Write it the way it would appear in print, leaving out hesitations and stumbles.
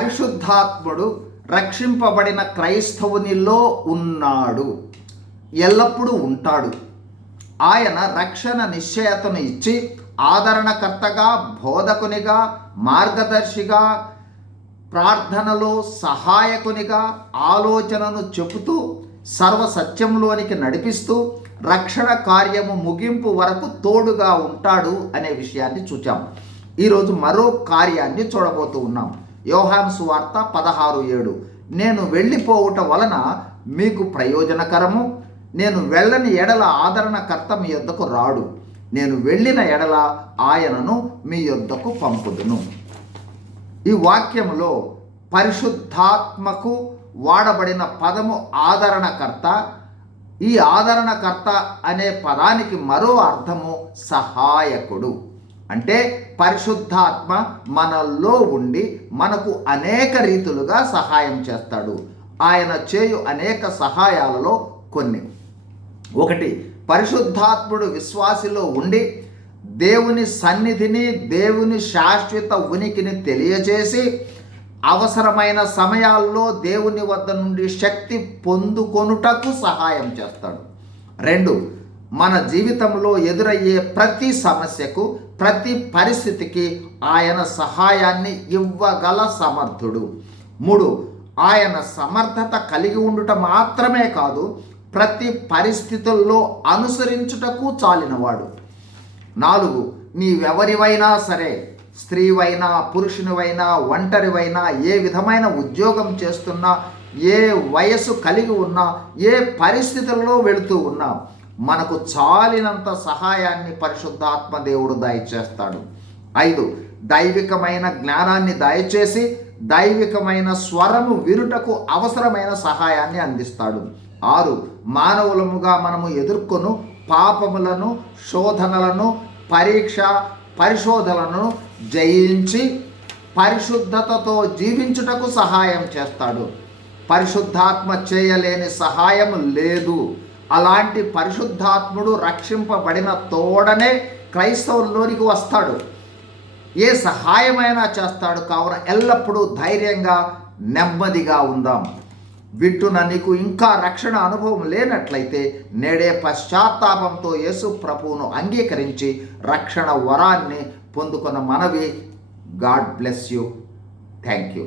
పరిశుద్ధాత్ముడు రక్షింపబడిన క్రైస్తవునిలో ఉన్నాడు, ఎల్లప్పుడూ ఉంటాడు. ఆయన రక్షణ నిశ్చయతను ఇచ్చి ఆదరణకర్తగా, బోధకునిగా, మార్గదర్శిగా, ప్రార్థనలో సహాయకునిగా, ఆలోచనను చెబుతూ సర్వసత్యంలోనికి నడిపిస్తూ రక్షణ కార్యము ముగింపు వరకు తోడుగా ఉంటాడు అనే విషయాన్ని చూచాం. ఈరోజు మరో కార్యాన్ని చూడబోతూ ఉన్నాం. యోహాను సువార్త 16:7. నేను వెళ్ళిపోవుట వలన మీకు ప్రయోజనకరము, నేను వెళ్ళని ఎడల ఆదరణకర్త మీ యొద్దకు రాడు, నేను వెళ్ళిన ఎడల ఆయనను మీ యొద్దకు పంపుదును. ఈ వాక్యములో పరిశుద్ధాత్మకు వాడబడిన పదము ఆదరణకర్త. ఈ ఆదరణకర్త అనే పదానికి మరో అర్థము సహాయకుడు. అంటే పరిశుద్ధాత్మ మనలో ఉండి మనకు అనేక రీతులుగా సహాయం చేస్తాడు. ఆయన చేయు అనేక సహాయాలలో కొన్ని. 1, పరిశుద్ధాత్ముడు విశ్వాసిలో ఉండి దేవుని సన్నిధిని, దేవుని శాశ్వత ఉనికిని తెలియజేసి అవసరమైన సమయాల్లో దేవుని వద్ద నుండి శక్తి పొందుకొనుటకు సహాయం చేస్తాడు. 2, మన జీవితంలో ఎదురయ్యే ప్రతి సమస్యకు, ప్రతి పరిస్థితికి ఆయన సహాయాన్ని ఇవ్వగల సమర్థుడు. 3, ఆయన సమర్థత కలిగి ఉండుట మాత్రమే కాదు, ప్రతి పరిస్థితుల్లో అనుసరించుటకు చాలినవాడు. 4, నీవెవరివైనా సరే, స్త్రీవైనా, పురుషునివైనా, ఒంటరివైనా, ఏ విధమైన ఉద్యోగం చేస్తున్నా, ఏ వయసు కలిగి ఉన్నా, ఏ పరిస్థితుల్లో వెళుతూ ఉన్నా, మనకు చాలినంత సహాయాన్ని పరిశుద్ధాత్మ దేవుడు దయచేస్తాడు. 5, దైవికమైన జ్ఞానాన్ని దయచేసి దైవికమైన స్వరము వినుటకు అవసరమైన సహాయాన్ని అందిస్తాడు. 6, మానవులముగా మనము ఎదుర్కొను పాపములను, శోధనలను, పరిశోధనలను జయించి పరిశుద్ధతతో జీవించుటకు సహాయం చేస్తాడు. పరిశుద్ధాత్మ చేయలేని సహాయం లేదు. అలాంటి పరిశుద్ధాత్ముడు రక్షింపబడిన తోడనే క్రైస్తవుల్లోనికి వస్తాడు. ఏ సహాయమైనా చేస్తాడు. కావున ఎల్లప్పుడూ ధైర్యంగా, నెమ్మదిగా ఉందాం. వింటున్న నీకు ఇంకా రక్షణ అనుభవం లేనట్లయితే నేడే పశ్చాత్తాపంతో యేసు ప్రభువును అంగీకరించి రక్షణ వరాన్ని పొందుకున్న మనవి. God bless you. Thank you.